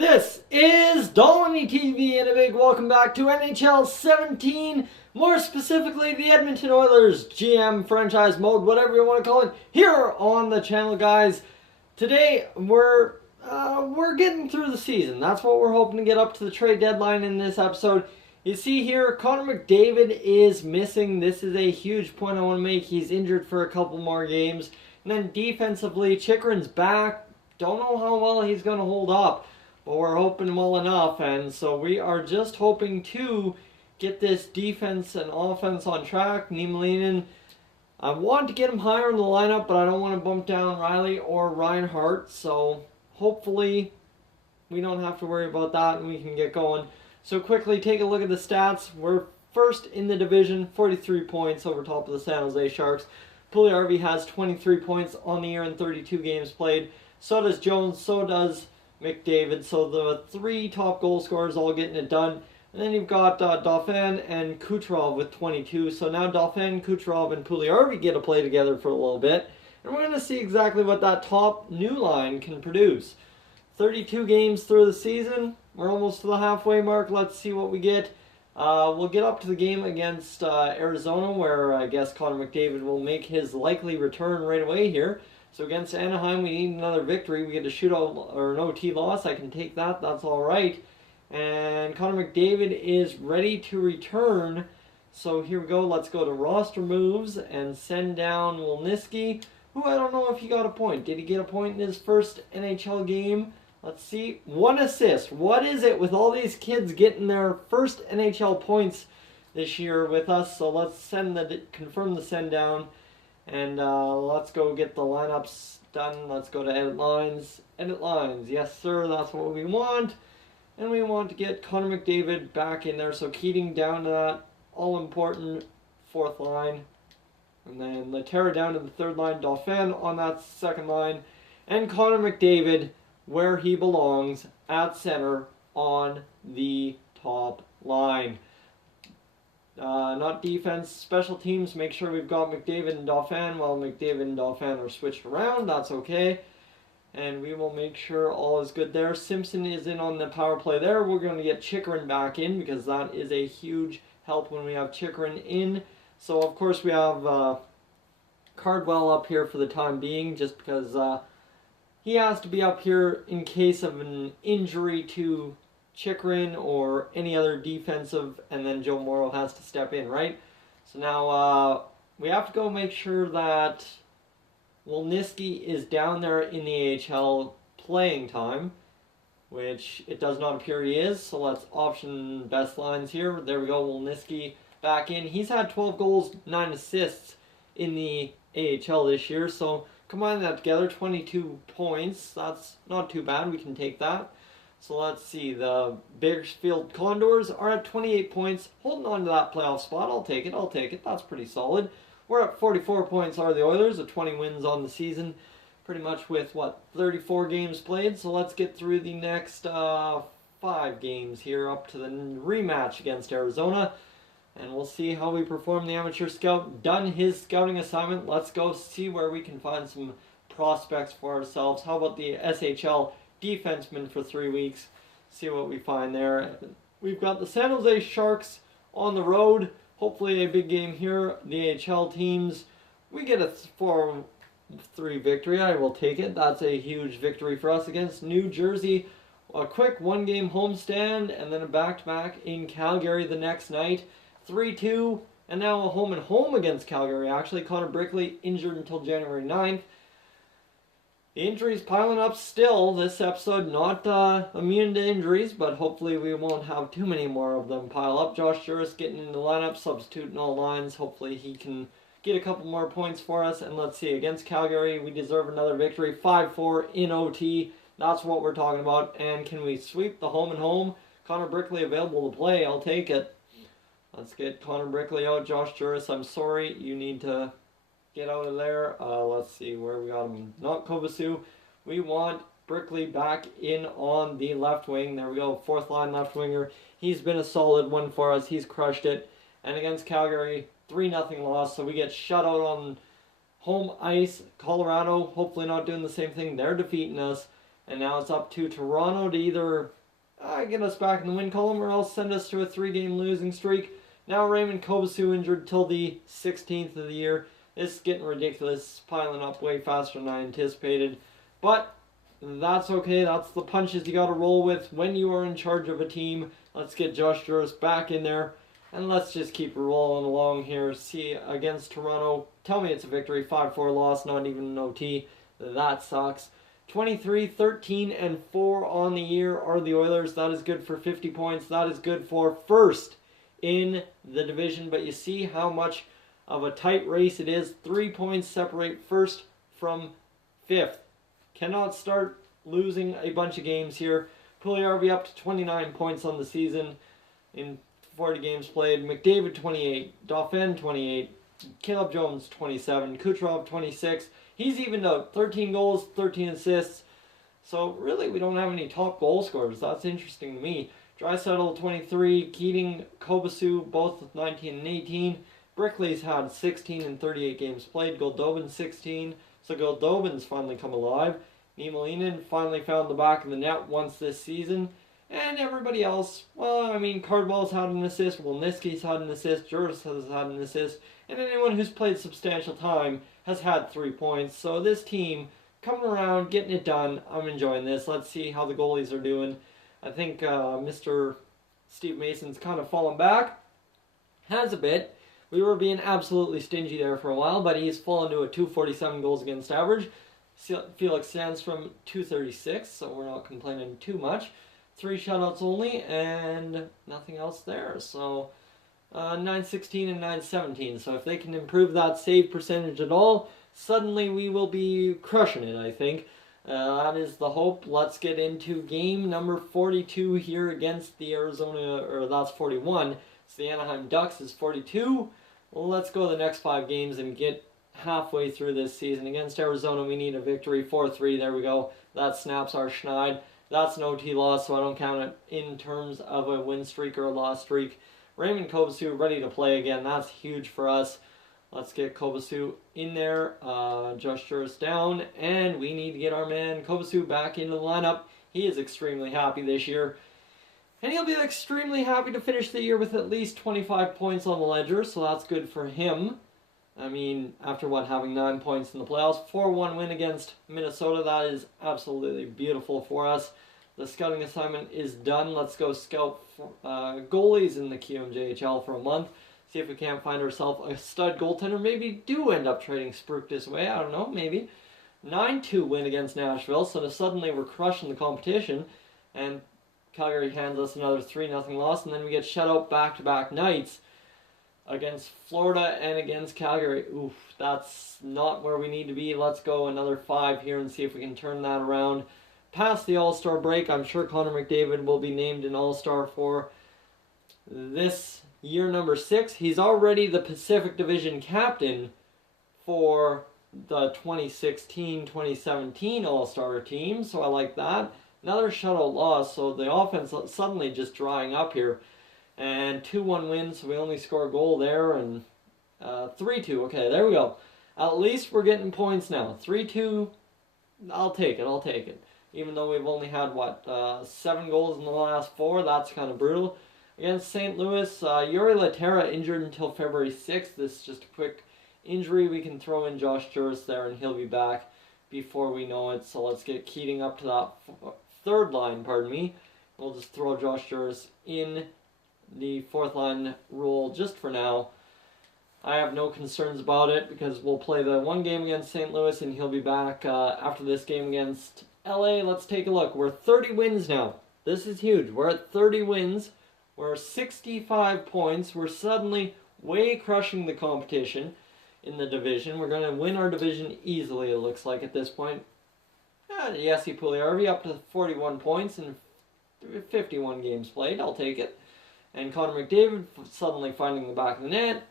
This is Dolly TV and a big welcome back to NHL 17, more specifically the Edmonton Oilers GM franchise mode, whatever you want to call it, here on the channel, guys. Today we're getting through the season. That's what we're hoping to get up to the trade deadline in this episode. You see here, Connor McDavid is missing. This is a huge point I want to make. He's injured for a couple more games. And then defensively, Chychrun's back. Don't know how well he's going to hold up. But we're hoping well enough, and so we are just hoping to get this defense and offense on track. Niemelainen, I want to get him higher in the lineup, but I don't want to bump down Riley or Reinhart, so hopefully we don't have to worry about that and we can get going. So quickly take a look at the stats. We're first in the division, 43 points over top of the San Jose Sharks. Puljujärvi has 23 points on the year in 32 games played. So does Jones, so does McDavid, so the three top goal scorers all getting it done. And then you've got Dauphin and Kucherov with 22. So now Dauphin, Kucherov, and Puljujärvi get to play together for a little bit. And we're going to see exactly what that top new line can produce. 32 games through the season. We're almost to the halfway mark. Let's see what we get. We'll get up to the game against Arizona, where I guess Connor McDavid will make his likely return right away here. So against Anaheim, we need another victory. We get a shootout or an OT loss. I can take that. That's all right. And Connor McDavid is ready to return. So here we go. Let's go to roster moves and send down Wolniski, who I don't know if he got a point. Did he get a point in his first NHL game? Let's see. 1 assist. What is it with all these kids getting their first NHL points this year with us? So let's confirm the send down. And let's go get the lineups done. Let's go to edit lines. Edit lines. Yes, sir. That's what we want. And we want to get Connor McDavid back in there. So Keating down to that all-important fourth line. And then Laterra down to the third line. Dauphin on that second line. And Connor McDavid where he belongs at center on the top line. Not defense, special teams. Make sure we've got McDavid and Dauphin. While McDavid and Dauphin are switched around, that's okay. And we will make sure all is good there. Simpson is in on the power play there. We're going to get Chychrun back in because that is a huge help when we have Chychrun in. So, of course, we have Cardwell up here for the time being just because he has to be up here in case of an injury to Chychrun or any other defensive, and then Joe Morrow has to step in, right? So now we have to go make sure that Wolniski is down there in the AHL playing time, which it does not appear he is. So let's option best lines here. There we go, Wolniski back in. He's had 12 goals, 9 assists in the AHL this year, so combine that together, 22 points. That's not too bad. We can take that. So let's see. The Bakersfield Condors are at 28 points, holding on to that playoff spot. I'll take it. I'll take it. That's pretty solid. We're at 44 points are the Oilers, at 20 wins on the season, pretty much with, 34 games played. So let's get through the next 5 games here up to the rematch against Arizona. And we'll see how we perform. The amateur scout done his scouting assignment. Let's go see where we can find some prospects for ourselves. How about the SHL defenseman for 3 weeks? See what we find there. We've got the San Jose Sharks on the road. Hopefully a big game here. The AHL teams, we get a 4-3 victory. I will take it. That's a huge victory for us against New Jersey. A quick 1-game homestand and then a back-to-back in Calgary the next night. 3-2, and now a home against Calgary. Actually, Connor Brickley injured until January 9th. The injuries piling up still. This episode not immune to injuries, but hopefully we won't have too many more of them pile up. Josh Juris getting in the lineup, substituting all lines. Hopefully he can get a couple more points for us. And let's see, against Calgary, we deserve another victory. 5-4 in OT. That's what we're talking about. And can we sweep the home and home? Connor Brickley available to play. I'll take it. Let's get Connor Brickley out. Josh Juris, I'm sorry. You need to get out of there. Let's see where we got him. Not Kovacic. We want Brickley back in on the left wing. There we go. Fourth line left winger. He's been a solid one for us. He's crushed it. And against Calgary, 3-0 loss. So we get shut out on home ice. Colorado, hopefully not doing the same thing. They're defeating us. And now it's up to Toronto to either get us back in the win column or else send us to a 3-game losing streak. Now Raymond Kobasu injured till the 16th of the year. This is getting ridiculous. It's piling up way faster than I anticipated. But that's okay. That's the punches you got to roll with when you are in charge of a team. Let's get Josh Juris back in there. And let's just keep rolling along here. See, against Toronto, tell me it's a victory. 5-4 loss, not even an OT. That sucks. 23, 13, and 4 on the year are the Oilers. That is good for 50 points. That is good for first in the division. But you see how much of a tight race it is. 3 points separate first from fifth. Cannot start losing a bunch of games here. Puljujarvi up to 29 points on the season in 40 games played. McDavid 28, Dauphin 28, Caleb Jones 27, Kucherov 26. He's evened out 13 goals, 13 assists. So really we don't have any top goal scorers. That's interesting to me. Draisaitl 23, Keating, Kobasu both with 19 and 18. Brickley's had 16 and 38 games played. Goldobin 16. So Goldobin's finally come alive. Niemelainen finally found the back of the net once this season. And everybody else, well, I mean, Cardwell's had an assist, Wolniski's had an assist, Juris has had an assist, and anyone who's played substantial time has had 3 points. So this team, coming around, getting it done, I'm enjoying this. Let's see how the goalies are doing. I think Mr. Steve Mason's kind of fallen back. Has a bit. We were being absolutely stingy there for a while, but he's fallen to a 247 goals against average. Felix Sandstrom 236, so we're not complaining too much. 3 shutouts only, and nothing else there. So 916 and 917. So if they can improve that save percentage at all, suddenly we will be crushing it, I think. That is the hope. Let's get into game number 42 here against the Arizona, or that's 41. It's the Anaheim Ducks is 42. Well, let's go the next 5 games and get halfway through this season. Against Arizona, we need a victory. 4-3, there we go. That snaps our schneid. That's an OT loss, so I don't count it in terms of a win streak or a loss streak. Raymond Kobasu ready to play again. That's huge for us. Let's get Kobasu in there. Josh Juris down. And we need to get our man Kobasu back into the lineup. He is extremely happy this year. And he'll be extremely happy to finish the year with at least 25 points on the ledger, so that's good for him. I mean, after having 9 points in the playoffs, 4-1 win against Minnesota, that is absolutely beautiful for us. The scouting assignment is done. Let's go scout goalies in the QMJHL for a month. See if we can't find ourselves a stud goaltender. Maybe do end up trading Spruik this way. I don't know, maybe. 9-2 win against Nashville, so suddenly we're crushing the competition. And Calgary hands us another 3-0 loss, and then we get shut out back-to-back nights against Florida and against Calgary. Oof, that's not where we need to be. Let's go another 5 here and see if we can turn that around. Past the All-Star break, I'm sure Connor McDavid will be named an All-Star for this year number 6. He's already the Pacific Division captain for the 2016-2017 All-Star team, so I like that. Another shutout loss, so the offense suddenly just drying up here. And 2-1 win, so we only score a goal there, and 3-2. Okay, there we go. At least we're getting points now. 3-2, I'll take it. Even though we've only had, 7 goals in the last 4, that's kind of brutal. Against St. Louis, Yuri Laterra injured until February 6th. This is just a quick injury. We can throw in Josh Juris there, and he'll be back before we know it. So let's get Keating up to that third line, We'll just throw Josh Juris in the 4th line role just for now. I have no concerns about it because we'll play the 1 game against St. Louis and he'll be back after this game against LA. Let's take a look. We're 30 wins now. This is huge. We're at 30 wins. We're 65 points. We're suddenly way crushing the competition in the division. We're going to win our division easily, it looks like, at this point. Jesse Puljujarvi up to 41 points in 51 games played. I'll take it. And Connor McDavid suddenly finding the back of the net.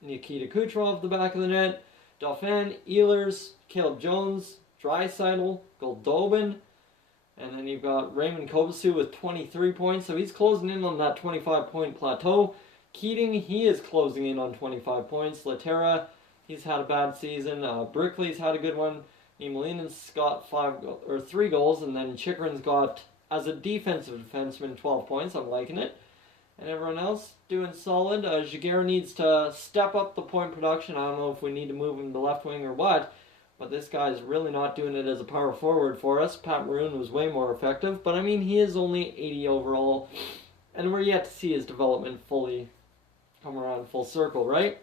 Nikita Kucherov the back of the net. Dauphin, Oilers, Caleb Jones, Draisaitl, Goldobin. And then you've got Raymond Kobasu with 23 points. So he's closing in on that 25-point plateau. Keating, he is closing in on 25 points. Laterra, he's had a bad season. Brickley's had a good one. Niemelainen's got 3 goals, and then Chychrun's got, as a defensive defenseman, 12 points. I'm liking it. And everyone else doing solid. Giguère needs to step up the point production. I don't know if we need to move him to left wing or what, but this guy's really not doing it as a power forward for us. Pat Maroon was way more effective, but I mean, he is only 80 overall, and we're yet to see his development fully come around full circle, right?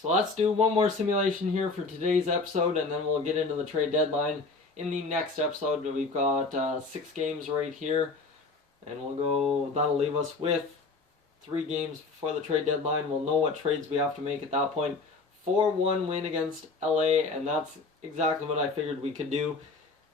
So let's do one more simulation here for today's episode, and then we'll get into the trade deadline in the next episode. We've got 6 games right here, and that'll leave us with 3 games before the trade deadline. We'll know what trades we have to make at that point. 4-1 win against LA, and that's exactly what I figured we could do,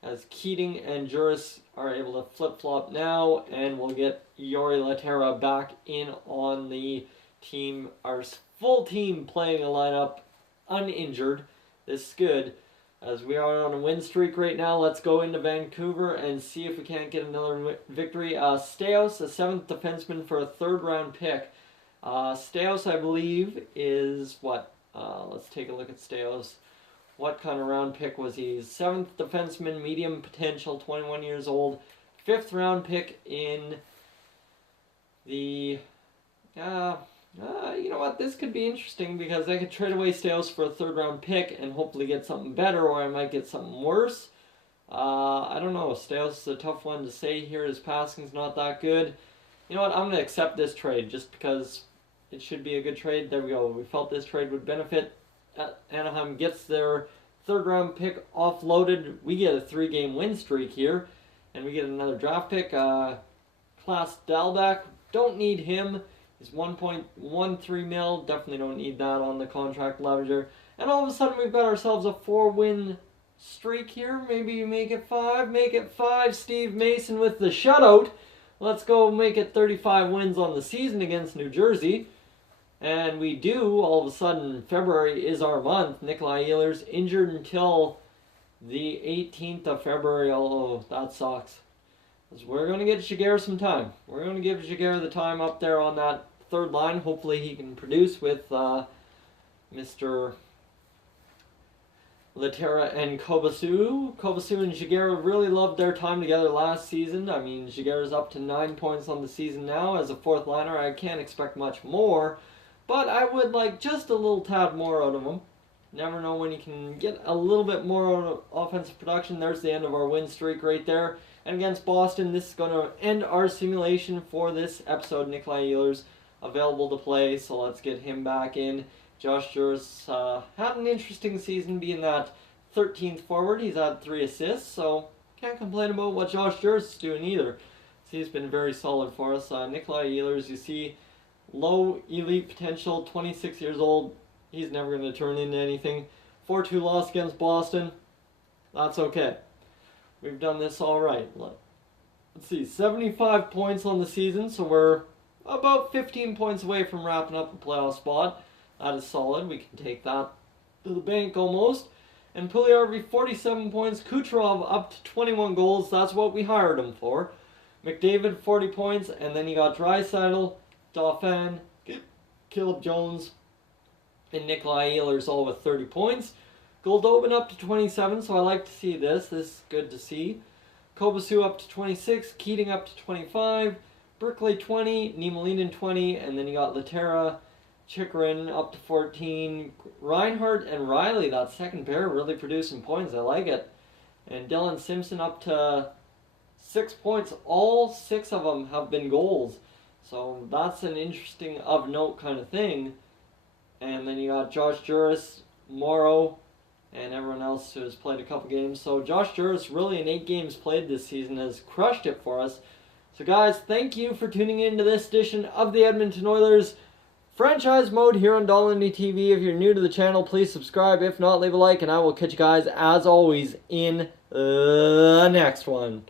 as Keating and Juris are able to flip-flop now, and we'll get Jori Lehtera back in on the team, our full team playing a lineup uninjured. This is good, as we are on a win streak right now. Let's go into Vancouver and see if we can't get another victory. Steos, a 7th defenseman for a 3rd round pick. Steos, I believe, is what? Let's take a look at Steos. What kind of round pick was he? 7th defenseman, medium potential, 21 years old. 5th round pick in the... you know what? This could be interesting, because I could trade away Steos for a 3rd round pick and hopefully get something better, or I might get something worse. I don't know. Steos is a tough one to say here. His passing's not that good. You know what? I'm going to accept this trade just because it should be a good trade. There we go. We felt this trade would benefit. Anaheim gets their 3rd round pick offloaded. We get a 3-game win streak here, and we get another draft pick. Klaas Dalbec. Don't need him. He's 1.13 mil. Definitely don't need that on the contract leverager. And all of a sudden we've got ourselves a 4-win streak here. Maybe make it 5. Make it 5. Steve Mason with the shutout. Let's go make it 35 wins on the season against New Jersey. And we do. All of a sudden, February is our month. Nikolai Ehlers injured until the 18th of February. Oh, that sucks. We're going to get Giguère some time. We're going to give Giguère the time up there on that 3rd line. Hopefully he can produce with Mr. Lehtera and Kobasu. Kobasu and Giguère really loved their time together last season. I mean, Giguère's up to 9 points on the season now as a 4th liner. I can't expect much more, but I would like just a little tad more out of him. Never know when you can get a little bit more offensive production. There's the end of our win streak right there. And against Boston, this is going to end our simulation for this episode. Nikolai Ehlers available to play, so let's get him back in. Josh Juris had an interesting season being that 13th forward. He's had 3 assists, so can't complain about what Josh Juris is doing either. So he's been very solid for us. Nikolai Ehlers, you see, low elite potential, 26 years old. He's never going to turn into anything. 4-2 loss against Boston. That's okay. We've done this all right. Let's see, 75 points on the season, so we're about 15 points away from wrapping up the playoff spot. That is solid. We can take that to the bank almost. And Puljujarvi, 47 points. Kucherov up to 21 goals. That's what we hired him for. McDavid, 40 points. And then you got Draisaitl, Dauphin, Caleb Jones, and Nikolai Ehlers all with 30 points. Goldobin up to 27, so I like to see this. This is good to see. Kobasu up to 26, Keating up to 25, Berkeley 20, Niemelainen 20, and then you got Lehtera, Chychrun up to 14. Reinhardt and Riley, that second pair, really producing points. I like it. And Dylan Simpson up to 6 points. All 6 of them have been goals. So that's an interesting of note kind of thing. And then you got Josh Juris, Morrow, and everyone else who has played a couple games. So Josh Juris, really in 8 games played this season, has crushed it for us. So guys, thank you for tuning in to this edition of the Edmonton Oilers Franchise Mode here on Dolly TV. If you're new to the channel, please subscribe. If not, leave a like, and I will catch you guys, as always, in the next one.